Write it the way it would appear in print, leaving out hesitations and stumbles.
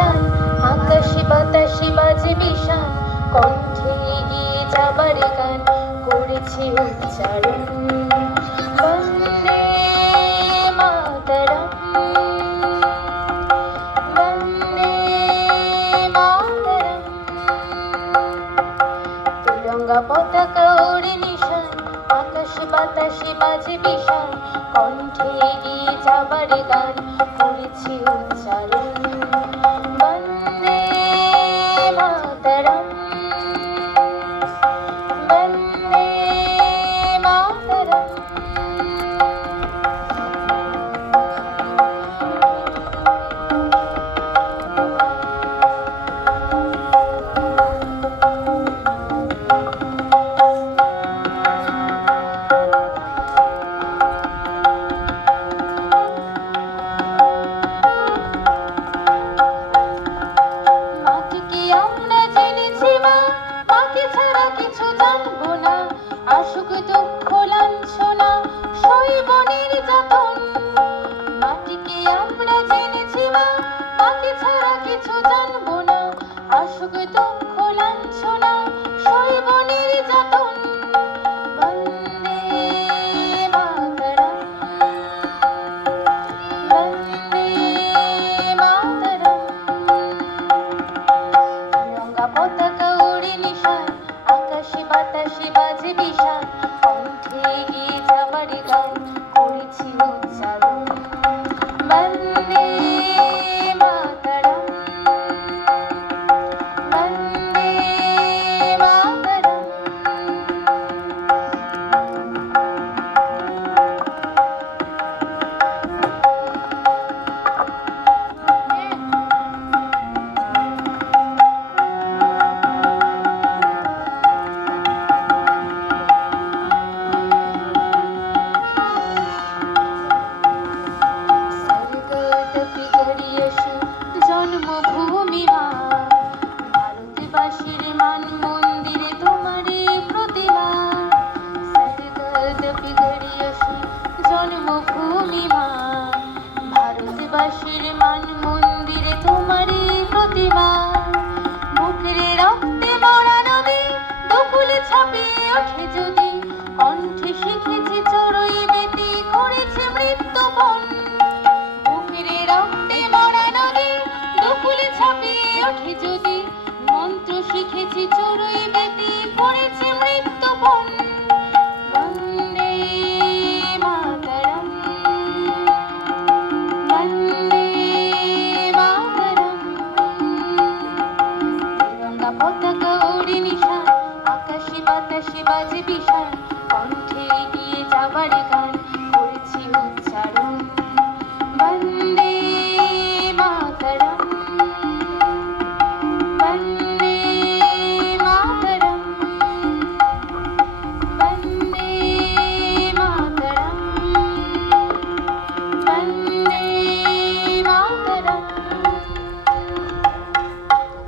নিশান, আকাশে বাতাসে বাজে বিশান, কণ্ঠে এগিয়ে যাবার গান করেছি উচ্চারণ। বন্দে মাতরম, বন্দে মাতরম। তিরঙ্গা পতাকা ওড়ে নিশান, আকাশে বাতাসে বাজে বিশান, কণ্ঠে এগিয়ে যাবার গান করেছি উচ্চারণ। বন্দে মাতরম, বন্দে মাতরম। আসুক দুঃখ লাঞ্ছনা সইব নির্যাতন, মাটিকে আমরা জেনেছি মা, মাকে ছাড়া কিছু জানবো না। আসুক দুঃখ লাঞ্ছনা সইব নির্যাতন। বন্দে মাতরম, বন্দে মাতরম। তিরঙ্গা পতাকা ওড়ে নিশান, আকাশে বাতাসে বাজে বিশান, কণ্ঠে এগিয়ে যাবার গান করেছি উচ্চারণ। বন্দে মাতরম, বন্দে মাতরম। জন্মভূমি মা, ভারতবাসীর মান মন্দিরে তোমারই প্রতিমা। সরগদ পিগড়িয়েছি জন্মভূমি মা, ভারতবাসীর মান মন্দিরে তোমারই প্রতিমা। বুকের রক্তে মরা নদী দুকুলে ছাপিয়ে ওঠে যদি, কণ্ঠে শিখেছি চড়ুই বেটি করেছে মৃত্যুপণ। বুকের রক্তে মরা নদী দুকুলে ছাপিয়ে ওঠে যদি, মন্ত্র শিখেছি চড়ুই বেটি করেছে মৃত্যুপণ। বন্দে মাতরম, বন্দে মাতরম। তিরঙ্গা পতাকা ওড়ে নিশান, আকাশে বাতাসে বাজে বিশান,